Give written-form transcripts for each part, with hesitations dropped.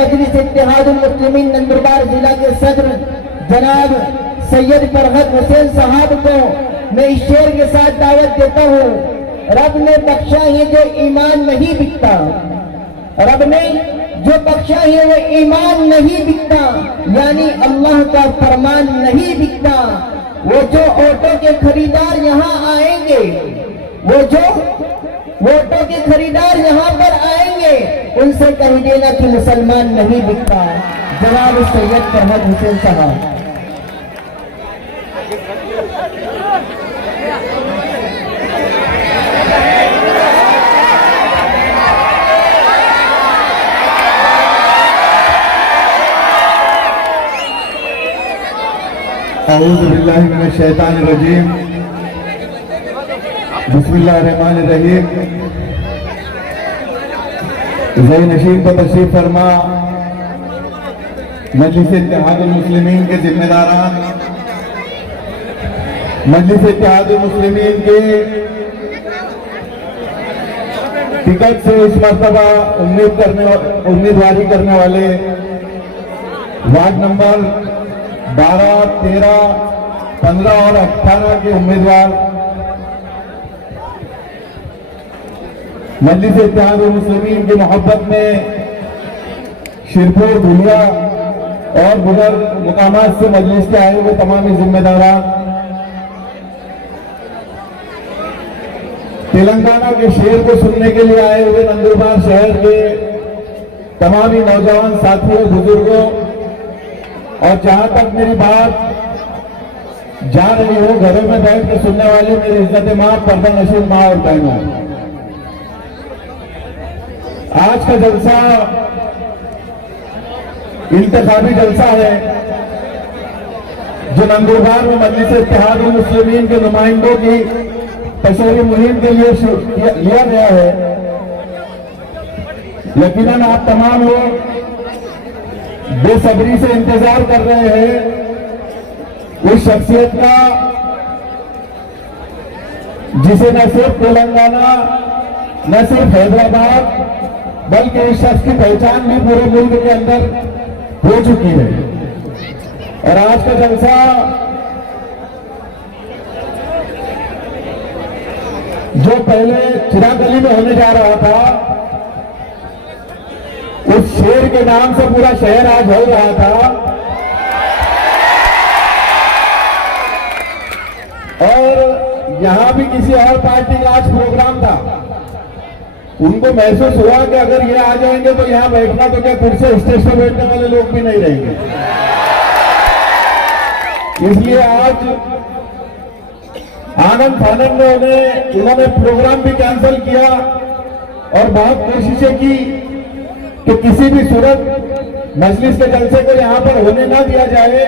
मजलिस इत्तेहादुल मुस्लिमीन नंदुरबार जिला के सदर जनाब सैयद फरहत हुसैन साहब को मैं इस शेर के साथ दावत देता हूँ। रब ने बख्शा है जो ईमान नहीं बिकता, रब ने जो बख्शा है वो ईमान नहीं बिकता, यानी अल्लाह का फरमान नहीं बिकता। वो जो ऑटो के खरीदार यहाँ आएंगे, वो जो ऑटो के खरीदार यहाँ पर आएंगे, उनसे कह देना कि मुसलमान नहीं बिकता। जनाब सैयद फरहत हुसैन साहब। औज़ु बिल्लाहि मिनश शैतानिर रजीम, बिस्मिल्लाहिर रहमानिर रहीम। ज़ै नशीन को तशरीफ फरमा मजलिस इत्तेहादुल मुस्लिमीन के जिम्मेदारान, मजलिस इत्तेहादुल मुस्लिमीन के टिकट से इस मर्तबा उम्मीदवारी करने वाले वार्ड नंबर 12, 13, 15 और 18 के उम्मीदवार मजलिस इत्तेहादुल मुस्लिमीन की मोहब्बत में शिरपुर, धुलिया और गुजर मुकामात से मजलिस के आए हुए तमाम जिम्मेदारान, तेलंगाना के शेर को सुनने के लिए आए हुए नंदुरबार शहर के तमाम नौजवान साथियों, बुजुर्गों, और जहां तक मेरी बात जा रही हो घरों में बैठ कर सुनने वाले मेरी इज्जत मां, पर्दा नशीन मां और बहनों, आज का जलसा इंतखाबी जलसा है जो नंदुरबार में मजलिस इत्तेहादुल मुस्लिमीन के नुमाइंदों की तशरीह मुहिम के लिए लिया गया है। यकीनन आप तमाम लोग बेसब्री से इंतजार कर रहे हैं उस शख्सियत का जिसे न सिर्फ तेलंगाना, न सिर्फ हैदराबाद, बल्कि इस शख्स की पहचान भी पूरे मुल्क के अंदर हो चुकी है। और आज का जलसा जो पहले चिराग गली में होने जा रहा था, उस शेर के नाम से पूरा शहर आज हो रहा था, और यहां भी किसी और पार्टी का आज प्रोग्राम था। उनको महसूस हुआ कि अगर ये आ जाएंगे तो यहां बैठना तो क्या कुर्सी स्टेज पर बैठने वाले लोग भी नहीं रहेंगे। इसलिए आज आनंद फानंद में उन्होंने प्रोग्राम भी कैंसिल किया और बहुत कोशिशें की कि किसी भी सूरत मजलिस के जलसे को यहां पर होने ना दिया जाए।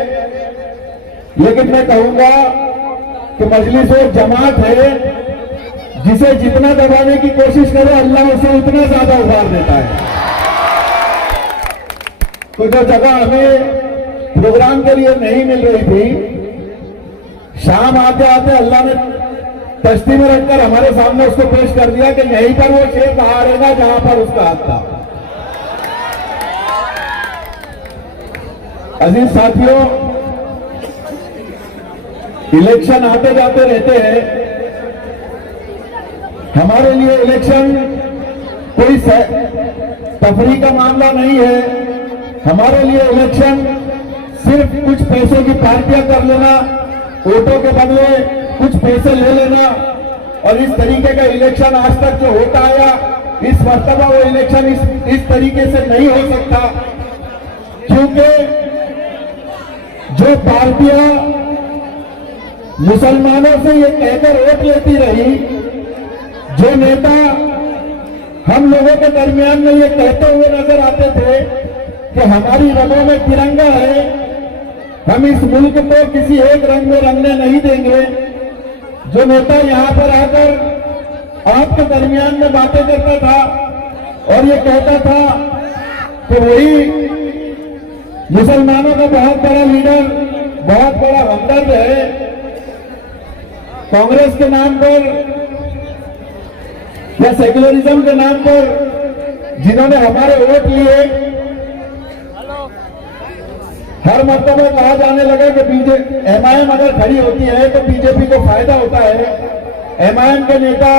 लेकिन मैं कहूंगा कि मजलिस वो जमात है जिसे जितना दबाने की कोशिश करे अल्लाह उसे उतना ज्यादा उभार देता है। तो जो जगह हमें प्रोग्राम के लिए नहीं मिल रही थी, शाम आते आते अल्लाह ने तश्ती में रखकर हमारे सामने उसको पेश कर दिया कि यहीं पर वो शेर बाहर रहेगा जहां पर उसका हाथ था। अजीज साथियों, इलेक्शन आते जाते रहते हैं। हमारे लिए इलेक्शन कोई तफरी का मामला नहीं है। हमारे लिए इलेक्शन सिर्फ कुछ पैसों की पार्टियां कर लेना, वोटों के बदले कुछ पैसे ले लेना, और इस तरीके का इलेक्शन आज तक जो होता आया, इस मर्तबा वो इलेक्शन इस तरीके से नहीं हो सकता। क्योंकि जो पार्टियां मुसलमानों से ये कहकर वोट लेती रही, जो नेता हम लोगों के दरमियान में ये कहते हुए नजर आते थे कि हमारी रगों में तिरंगा है, हम इस मुल्क को किसी एक रंग में रंगने नहीं देंगे, जो नेता यहां पर आकर आपके दरमियान में बातें करता था और ये कहता था कि वही मुसलमानों का बहुत बड़ा लीडर, बहुत बड़ा हमदर्द है, कांग्रेस के नाम पर या सेक्युलरिज्म के नाम पर जिन्होंने हमारे वोट लिए, हर मर्तबा कहा जाने लगा कि एमआईएम अगर खड़ी होती है तो बीजेपी को फायदा होता है, एमआईएम के नेता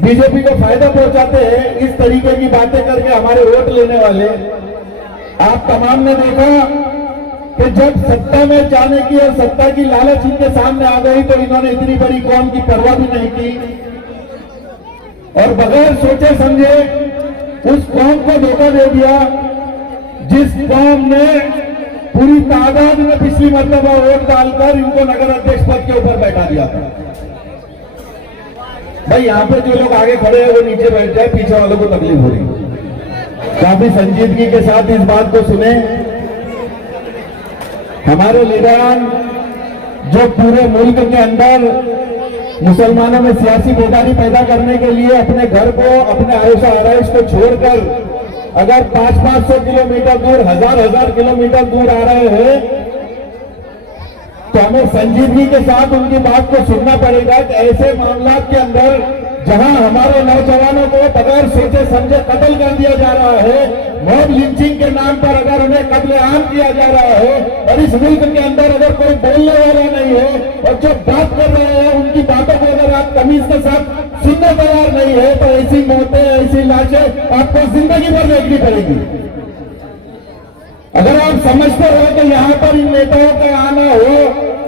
बीजेपी को फायदा पहुंचाते हैं। इस तरीके की बातें करके हमारे वोट लेने वाले, आप तमाम ने देखा कि जब सत्ता में जाने की और सत्ता की लालच इनके सामने आ गई तो इन्होंने इतनी बड़ी कौम की परवाह भी नहीं की और बगैर सोचे समझे उस कौम को धोखा दे दिया जिस कौम ने पूरी तादाद में पिछली मरतबा वोट डालकर इनको नगर अध्यक्ष पद के ऊपर बैठा दिया था। भाई यहाँ पे जो लोग आगे खड़े हैं वो नीचे बैठ जाए, पीछे वालों को तकलीफ हो रही है। काफी संजीदगी के साथ इस बात को सुने। हमारे लीडरान जो पूरे मुल्क के अंदर मुसलमानों में सियासी बेदारी पैदा करने के लिए अपने घर को, अपने आयशा आराइश को छोड़कर अगर 500-500 किलोमीटर दूर, 1000-1000 किलोमीटर दूर आ रहे हैं तो हमें संजीदगी के साथ उनकी बात को सुनना पड़ेगा कि ऐसे मामला के अंदर जहां हमारे नौजवानों को बगैर सोचे समझे कत्ल कर दिया जा रहा है, मॉब लिंचिंग के नाम पर अगर उन्हें कत्लेआम किया जा रहा है और इस मुल्क के अंदर अगर कोई बोलने वाला नहीं है और जो बात कर रहे हैं उनकी बातों को अगर आप तमीज के साथ सुनने तैयार नहीं है तो ऐसी मौतें, ऐसी लाशें आपको जिंदगी भर देखनी पड़ेगी। अगर आप समझते हो कि यहाँ पर इन नेताओं का आना हो,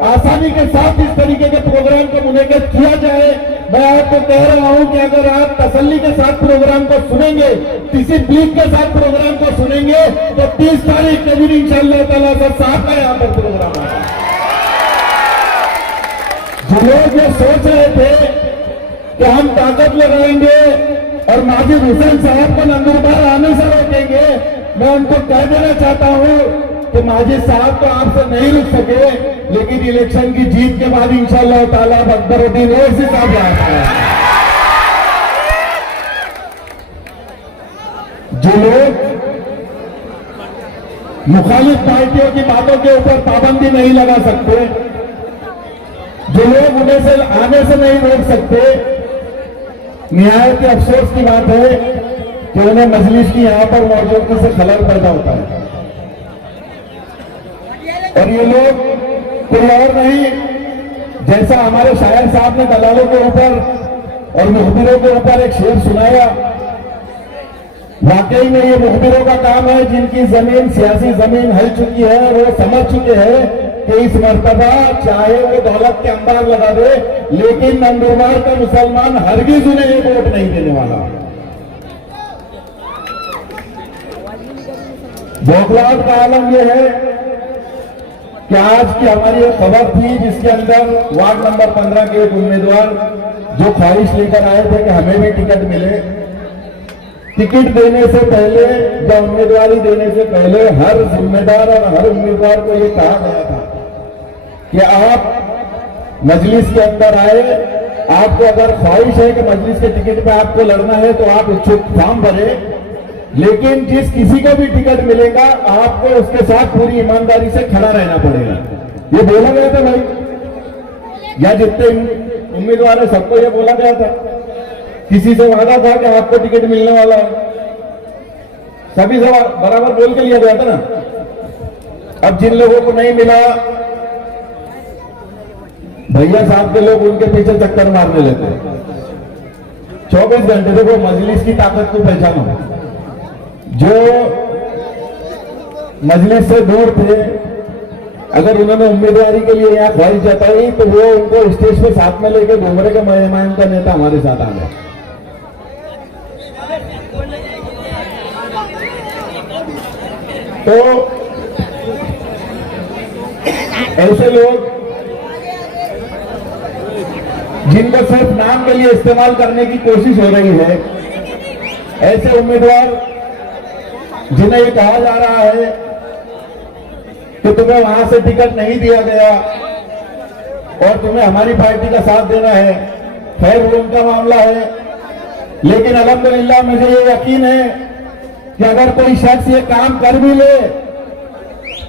आसानी के साथ इस तरीके के प्रोग्राम को मुनक्किद किया जाए, मैं आपको कह रहा हूं कि अगर आप तसल्ली के साथ प्रोग्राम को सुनेंगे, किसी ब्लीक के साथ प्रोग्राम को सुनेंगे तो 30 तारीख के दिन इंशाअल्लाह ताला सर साहब का यहाँ पर प्रोग्राम आएगा। जो लोग ये सोच रहे थे कि हम ताकत लगाएंगे और माजिद हुसैन साहब को नंदुरबार आने से रोकेंगे, मैं उनको कह देना चाहता हूं कि माजिद साहब तो आपसे नहीं रुक सके, लेकिन इलेक्शन की जीत के बाद इंशाअल्लाह ताला अकबरुद्दीन ओवैसी साहब आए। जो लोग मुखालिफ पार्टियों की बातों के ऊपर पाबंदी नहीं लगा सकते, जो लोग उन्हें से आने से नहीं रोक सकते, निहायत अफसोस की बात है कि उन्हें मजलिस की यहां पर मौजूदगी से खलल पैदा होता है। और ये लोग कोई और नहीं, जैसा हमारे शायर साहब ने दलालों के ऊपर और मुखबिरों के ऊपर एक शेर सुनाया, वाकई में ये मुखबिरों का काम है जिनकी जमीन, सियासी जमीन हल चुकी है, वो समझ चुके हैं कि इस मर्तबा चाहे वो दौलत के अंबार लगा दे, लेकिन नंदुरबार का मुसलमान हरगिज उन्हें ये वोट नहीं देने वाला। बौखलाहट का आलम यह है कि आज की हमारी एक खबर थी जिसके अंदर वार्ड नंबर 15 के एक उम्मीदवार जो ख्वाहिश लेकर आए थे कि हमें भी टिकट मिले, टिकट देने से पहले या उम्मीदवारी देने से पहले हर जिम्मेदार और हर उम्मीदवार को यह कहा गया था कि आप मजलिस के अंदर आए, आपको अगर ख्वाहिश है कि मजलिस के टिकट पे आपको लड़ना है तो आप इच्छुक फॉर्म भरे, लेकिन जिस किसी को भी टिकट मिलेगा आपको उसके साथ पूरी ईमानदारी से खड़ा रहना पड़ेगा। ये बोला गया था भाई, या जितने उम्मीदवार है सबको ये बोला गया था, किसी से वादा था कि आपको टिकट मिलने वाला है, सभी से बराबर बोल के लिया गया था ना। अब जिन लोगों को नहीं मिला, भैया साहब के लोग उनके पीछे चक्कर मारने लगते। 24 घंटे देखो मजलिस की ताकत को पहचानो। जो मजलिस से दूर थे, अगर उन्होंने उम्मीदवारी के लिए यहाँ ख्वाहिश जताई तो वो उनको स्टेज पे साथ में लेके डोमरे के महमान का नेता हमारे साथ आ गया। तो ऐसे लोग जिनको सिर्फ नाम के लिए इस्तेमाल करने की कोशिश हो रही है, ऐसे उम्मीदवार जिन्हें ये कहा जा रहा है कि तुम्हें वहां से टिकट नहीं दिया गया और तुम्हें हमारी पार्टी का साथ देना है, खैर वो उनका मामला है, लेकिन अल्हम्दुलिल्लाह मुझे ये यकीन है कि अगर कोई शख्स ये काम कर भी ले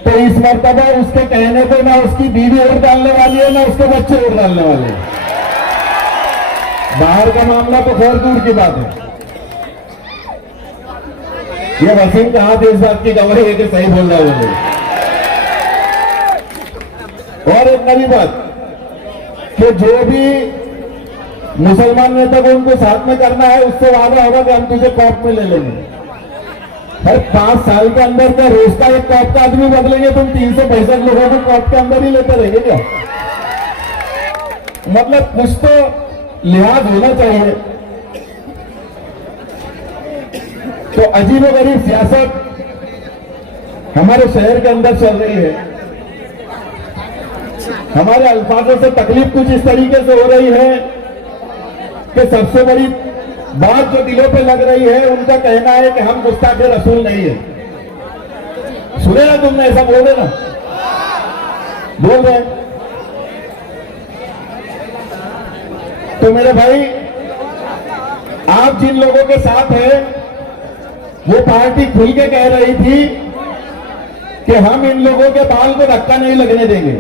तो इस मर्तबा उसके कहने पे ना उसकी बीवी वोट डालने वाली है ना उसके बच्चे वोट डालने वाले हैं। बाहर का मामला तो खैर दूर की बात है। ये वसीम का हाथ इस बात की गवाही है कि सही बोल रहा है। करना भी बात कि जो भी मुसलमान नेता को उनको साथ में करना है, उससे वादा होगा कि हम तुझे कॉप में ले लेंगे। हर 5 साल के अंदर क्या रोज का एक कॉप का आदमी बदलेंगे? तुम 365 लोगों को कॉप के अंदर ही लेते रहेंगे क्या? मतलब कुछ तो लिहाज होना चाहिए। तो अजीबोगरीब सियासत हमारे शहर के अंदर चल रही है। हमारे अल्फाजों से तकलीफ कुछ इस तरीके से हो रही है कि सबसे बड़ी बात जो दिलों पे लग रही है, उनका कहना है कि हम गुस्ताखे रसूल नहीं है। सुने ना तुमने? ऐसा बोल रहे ना, बोल रहे। तो मेरे भाई, आप जिन लोगों के साथ हैं, वो पार्टी खुल के कह रही थी कि हम इन लोगों के बाल को धक्का नहीं लगने देंगे।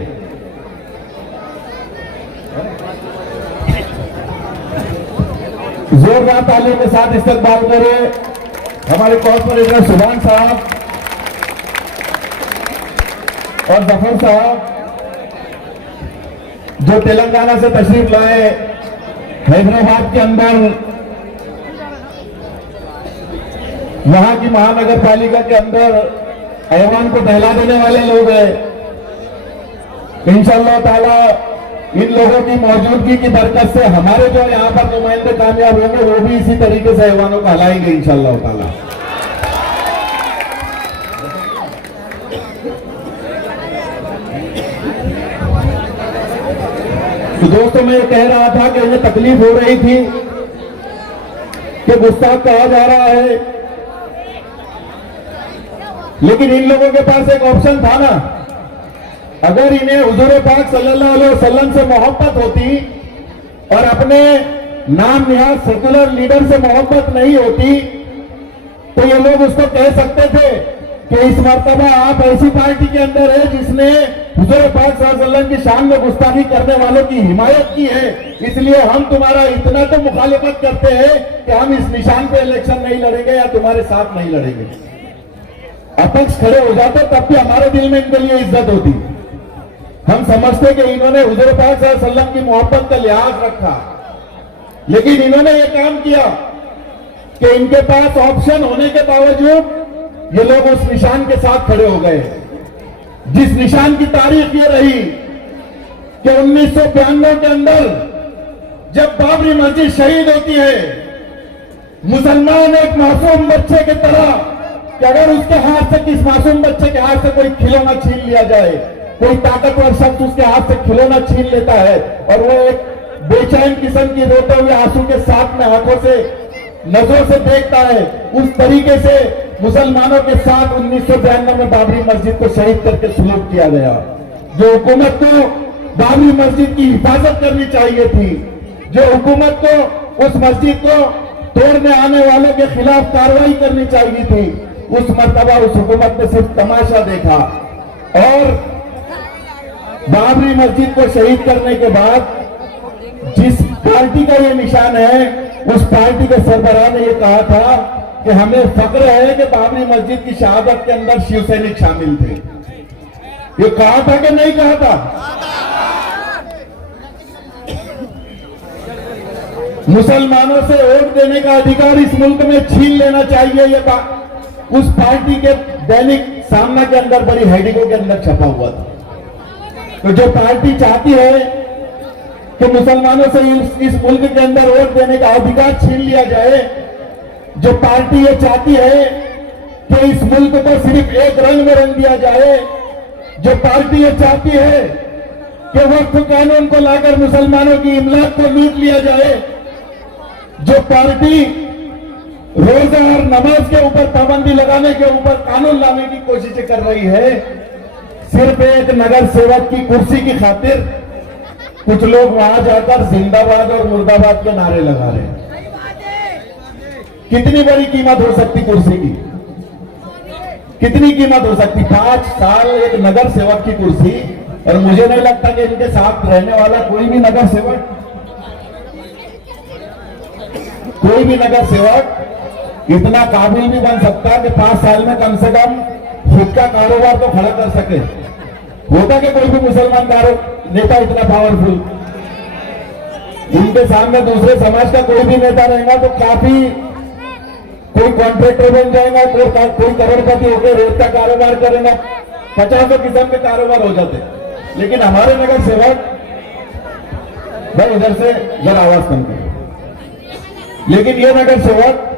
जोरदार तालियों के साथ इस्तकबाल करें हमारे कॉर्पोरेटर सुभान साहब और जफर साहब, जो तेलंगाना से तशरीफ लाए। हैदराबाद के अंदर वहां की महानगर पालिका के अंदर ऐवान को दहला देने वाले लोग हैं। इंशाअल्लाह ताला इन लोगों की मौजूदगी की बरकत से हमारे जो यहाँ पर नुमाइंदे कामयाब होंगे, वो भी इसी तरीके से ऐवानों को हलाएंगे इंशाअल्लाह ताला। तो दोस्तों, मैं कह रहा था कि मुझे तकलीफ हो रही थी कि गुस्ताख कहा जा रहा है, लेकिन इन लोगों के पास एक ऑप्शन था ना। अगर इन्हें हुजूर पाक सल्लल्लाहु अलैहि वसल्लम से मोहब्बत होती और अपने नाम निहाद सेकुलर लीडर से मोहब्बत नहीं होती, तो ये लोग उसको कह सकते थे कि इस मर्तबा आप ऐसी पार्टी के अंदर है जिसने हुजूर पाक सल्लल्लाहु अलैहि वसल्लम की शान में गुस्ताखी करने वालों की हिमायत की है, इसलिए हम तुम्हारा इतना तो मुखालिफत करते हैं कि हम इस निशान पे इलेक्शन नहीं लड़ेंगे या तुम्हारे साथ नहीं लड़ेंगे। अपक्ष खड़े हो जाते, तब भी हमारे दिल में इनके लिए इज्जत होती। हम समझते कि इन्होंने हुजूर पाक सल्लल्लाहु अलैहि वसल्लम की मोहब्बत का लिहाज रखा, लेकिन इन्होंने ये काम किया कि इनके पास ऑप्शन होने के बावजूद ये लोग उस निशान के साथ खड़े हो गए, जिस निशान की तारीख ये रही कि 1992 के अंदर जब बाबरी मस्जिद शहीद होती है, मुसलमान एक मासूम बच्चे की तरह कि अगर उसके हाथ से, किस मासूम बच्चे के हाथ से कोई खिलौना छीन लिया जाए, कोई ताकतवर शख्स उसके हाथ से खिलौना छीन लेता है और वो एक बेचैन किस्म की रोते हुए आंसू के साथ में आंखों से, नजरों से देखता है, उस तरीके से मुसलमानों के साथ 1992 में बाबरी मस्जिद को शहीद करके सलूक किया गया। जो हुकूमत को बाबरी मस्जिद की हिफाजत करनी चाहिए थी, जो हुकूमत को उस मस्जिद को तोड़ने आने वालों के खिलाफ कार्रवाई करनी चाहिए थी, उस मर्तबा उस हुकूमत ने सिर्फ तमाशा देखा। और बाबरी मस्जिद को शहीद करने के बाद जिस पार्टी का ये निशान है, उस पार्टी के सरबराह ने ये कहा था कि हमें फक्र है कि बाबरी मस्जिद की शहादत के अंदर शिव सैनिक शामिल थे। ये कहा था कि नहीं कहा था? मुसलमानों से वोट देने का अधिकार इस मुल्क में छीन लेना चाहिए, ये उस पार्टी के दैनिक सामना के अंदर बड़ी हेडिंगों के अंदर छपा हुआ था। तो जो पार्टी चाहती है कि मुसलमानों से इस मुल्क के अंदर वोट देने का अधिकार छीन लिया जाए, जो पार्टी ये चाहती है कि इस मुल्क को सिर्फ एक रंग में रंग दिया जाए, जो पार्टी ये चाहती है कि वक्फ कानून को लाकर मुसलमानों की इमलाक को लूट लिया जाए, जो पार्टी रोजा और नमाज के ऊपर पाबंदी लगाने के ऊपर कानून लाने की कोशिश कर रही है, सिर्फ एक नगर सेवक की कुर्सी की खातिर कुछ लोग वहां जाकर जिंदाबाद और मुर्दाबाद के नारे लगा रहे हैं। कितनी बड़ी कीमत हो सकती कुर्सी की? कितनी कीमत हो सकती? 5 साल एक नगर सेवक की कुर्सी, और मुझे नहीं लगता कि इनके साथ रहने वाला कोई भी नगर सेवक इतना काबिल भी बन सकता कि 5 साल में कम से कम खुद का कारोबार तो खड़ा कर सके, होता कि कोई भी मुसलमान नेता इतना पावरफुल, उनके सामने दूसरे समाज का कोई भी नेता रहेगा तो काफी, कोई कॉन्ट्रैक्टर बन जाएगा, कोई करोड़पति होकर रेत का कारोबार करेगा, 50 किस्म के कारोबार हो जाते। लेकिन हमारे नगर सेवक भाई उधर से जरा आवाज कम करो, लेकिन ये नगर सेवक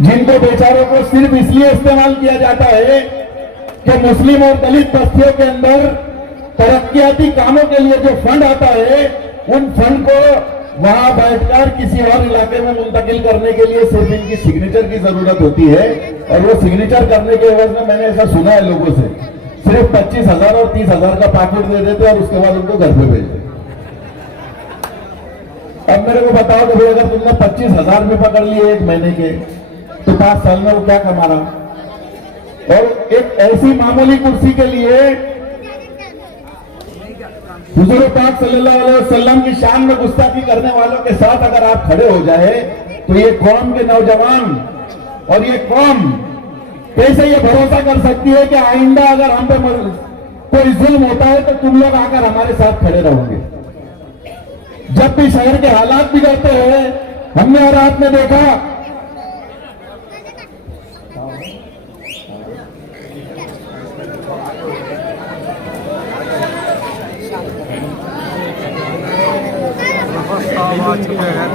जिनको बेचारों को सिर्फ इसलिए इस्तेमाल किया जाता है कि मुस्लिम और दलित बस्तियों के अंदर तरक्कियाती कामों के लिए जो फंड आता है, उन फंड को वहां बैठकर किसी और इलाके में मुंतकिल करने के लिए सिर्फ इनकी सिग्नेचर की जरूरत होती है। और वो सिग्नेचर करने के एवज में मैंने ऐसा सुना है लोगों से, सिर्फ 25,000 और 30,000 का पैकेट दे देते और उसके बाद उनको घर पे भेज देते। अब मेरे को बताओ कि भाई अगर तुमने 25,000 में पकड़ लिए एक महीने के, तो 5 साल में वो क्या कमा रहा। और एक ऐसी मामूली कुर्सी के लिए हुजूर पाक सल्लल्लाहु अलैहि वसल्लम की शान में गुस्ताखी करने वालों के साथ अगर आप खड़े हो जाए तो ये कौम के नौजवान और ये कौम कैसे ये भरोसा कर सकती है कि आइंदा अगर हम पे कोई जुल्म होता है तो तुम लोग आकर हमारे साथ खड़े रहोगे। जब भी शहर के हालात बिगड़ते हैं, हमने और आपने देखा आ चुके हैं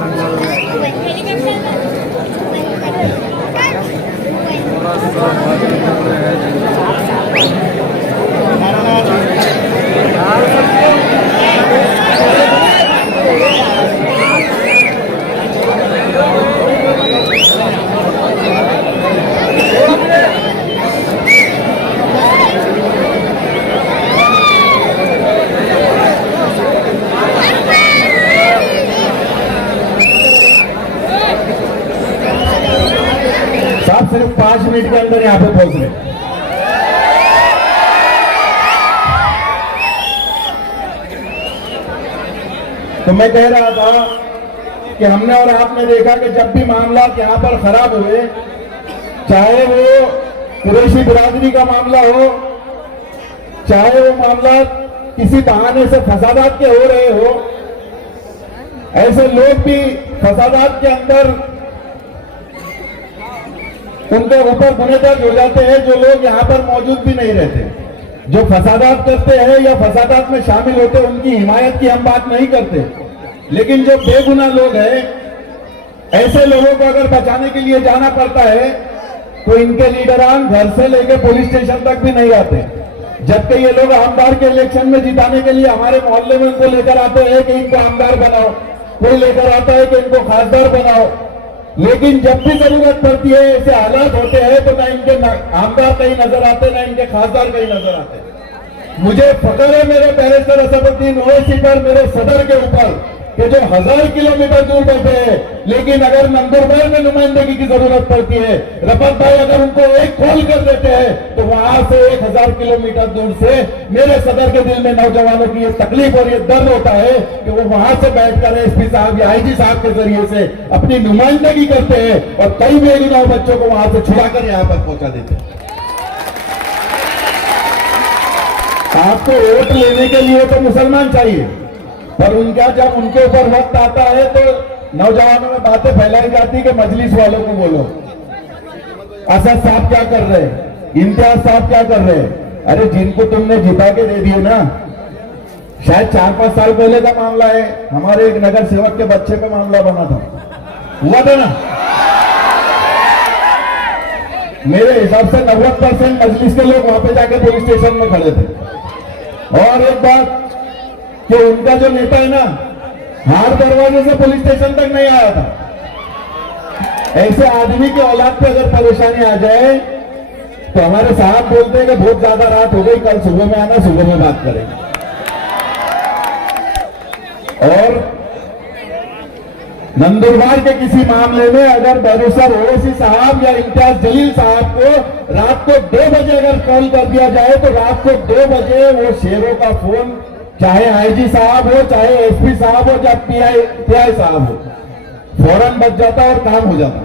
सिर्फ 5 मिनट के अंदर यहां पे पहुंच रहे। तो मैं कह रहा था कि हमने और आपने देखा कि जब भी मामला यहां पर खराब हुए, चाहे वो कुरैशी बिरादरी का मामला हो, चाहे वो मामला किसी बहाने से फसादात के हो रहे हो, ऐसे लोग भी फसादात के अंदर उनके ऊपर गुने दर्ज हो जाते हैं जो लोग यहाँ पर मौजूद भी नहीं रहते। जो फसादात करते हैं या फसादात में शामिल होते हैं उनकी हिमायत की हम बात नहीं करते, लेकिन जो बेगुनाह लोग हैं, ऐसे लोगों को अगर बचाने के लिए जाना पड़ता है तो इनके लीडरान घर से लेकर पुलिस स्टेशन तक भी नहीं आते। जबकि ये लोग आमदार के इलेक्शन में जिताने के लिए हमारे मोहल्ले में इनको लेकर आते हैं कि इनको आमदार बनाओ, कोई लेकर आता है कि इनको खासदार बनाओ, लेकिन जब भी जरूरत पड़ती है, ऐसे हालात होते हैं तो ना इनके आमदार कहीं नजर आते, ना इनके खासदार कहीं नजर आते। मुझे फख्र है मेरे बैरिस्टर असदुद्दीन ओवैसी पर, मेरे सदर के ऊपर, कि जो 1000 किलोमीटर दूर बैठे हैं, लेकिन अगर नंदुरबार में नुमाइंदगी की जरूरत पड़ती है, रफत भाई अगर उनको एक कॉल कर देते हैं तो वहां से 1000 किलोमीटर दूर से मेरे सदर के दिल में नौजवानों की ये तकलीफ और ये दर्द होता है कि वो वहां से बैठकर एसपी साहब या आईजी साहब के जरिए से अपनी नुमाइंदगी करते हैं और कई बेगुनाह बच्चों को वहां से छुड़ाकर यहां पर पहुंचा देते हैं। आपको वोट लेने के लिए तो मुसलमान चाहिए, पर उनका जब उनके ऊपर वक्त आता है तो नौजवानों में बातें फैलाई जाती कि मजलिस वालों को बोलो, असद साहब क्या कर रहे हैं, इम्तियाज साहब क्या कर रहे हैं। अरे जिनको तुमने जिता के दे दिए ना, शायद 4-5 साल पहले का मामला है, हमारे एक नगर सेवक के बच्चे पे मामला बना था, हुआ था ना। मेरे हिसाब से 90% मजलिस के लोग वहां पे जाके पुलिस स्टेशन में खड़े थे। और एक बात कि उनका जो नेता है ना, हार दरवाजे से पुलिस स्टेशन तक नहीं आया था। ऐसे आदमी की औलाद पे अगर परेशानी आ जाए तो हमारे साहब बोलते हैं कि बहुत ज्यादा रात हो गई, कल सुबह में आना, सुबह में बात करेंगे। और नंदुरबार के किसी मामले में अगर बैरिस्टर ओवैसी साहब या इम्तियाज जलील साहब को रात को 2 बजे अगर कॉल कर दिया जाए तो रात को 2 बजे वो शेरों का फोन, चाहे आईजी साहब हो, चाहे एसपी साहब हो, चाहे पीआई साहब हो, फौरन बच जाता और काम हो जाता।